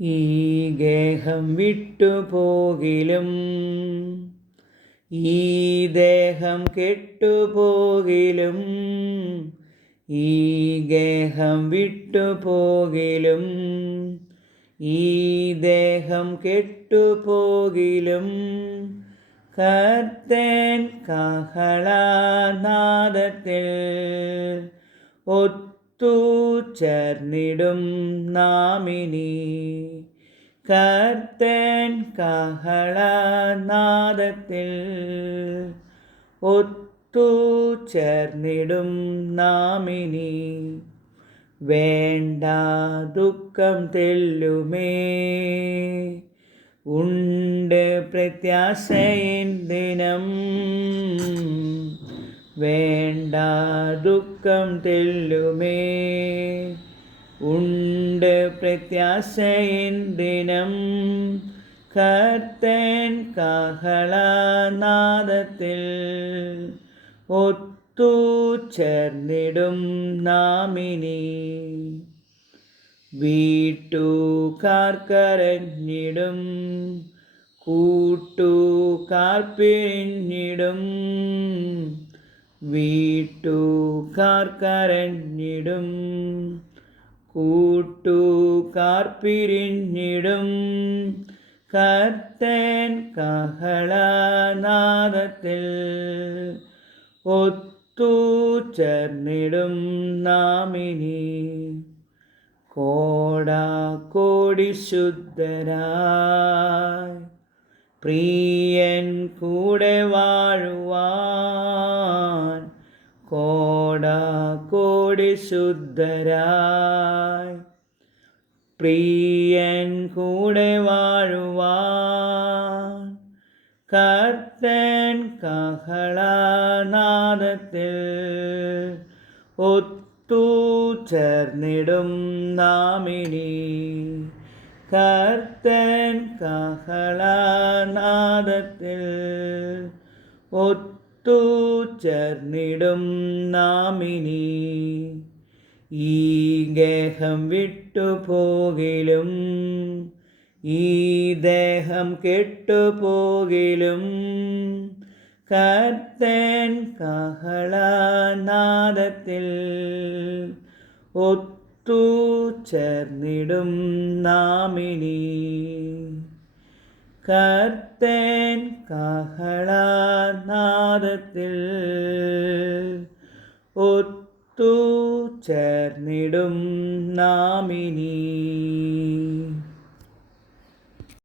ഈ ഗേഹം വിട്ടുപോകിലും ഈ ദേഹം കെട്ടുപോകിലും ഈ ഗേഹം വിട്ടുപോകിലും ഈ ദേഹം കെട്ടുപോകിലും കർത്തൻ കാഹളനാദത്തിൽ ഒത്തു ചേർന്നിടും നാമിനി. കർത്തൻ കാഹളനാദത്തിൽ ഒത്തു ചേർന്നിടും നാമിനി. വേണ്ട ദുഃഖം തെല്ലുമേ. ഉണ്ട് പ്രത്യാശയിൻ ദിനം. വേണ്ട ദുഃഖം തെല്ലുമേ. ഉണ്ട് പ്രത്യാശയിൻ ദിനം കർത്തൻ കാഹളനാദത്തിൽ ഒത്തു ചേർന്നിടും നാമിനി. വീട്ടുകാർക്കരഞ്ഞിടും കൂട്ടുകാർ പിരിഞ്ഞിടും വീട്ടുകാർക്കരഞ്ഞിടും കൂട്ടുകാർ പിരിഞ്ഞിടും കർത്തൻ കഹളനാദത്തിൽ ഒത്തു ചേർന്നിടും നാമിനി. കോടാ കോടി ശുദ്ധരായി പ്രിയൻ കൂടെ വാഴുവാൻ കോടാ കോടി ശുദ്ധരായി പ്രിയൻ കൂടെ വാഴുവാൻ കർത്തൻ കഹളനാദത്തിൽ ഒത്തു ചേർന്നിടും നാമിനി. കർത്തൻ കഹളനാദത്തിൽ ഒത്തു ചേർന്നിടും നാമിനി. ഈ ഗേഹം വിട്ടുപോകിലും ഈ ദേഹം കെട്ടുപോകിലും കർത്തൻ കഹളനാദത്തിൽ ഒത്തു ചേർന്നിടും നാമിനി. കർത്തൻ കാഹളനാദത്തിൽ ഒത്തു ചേർന്നിടും നാമിനി.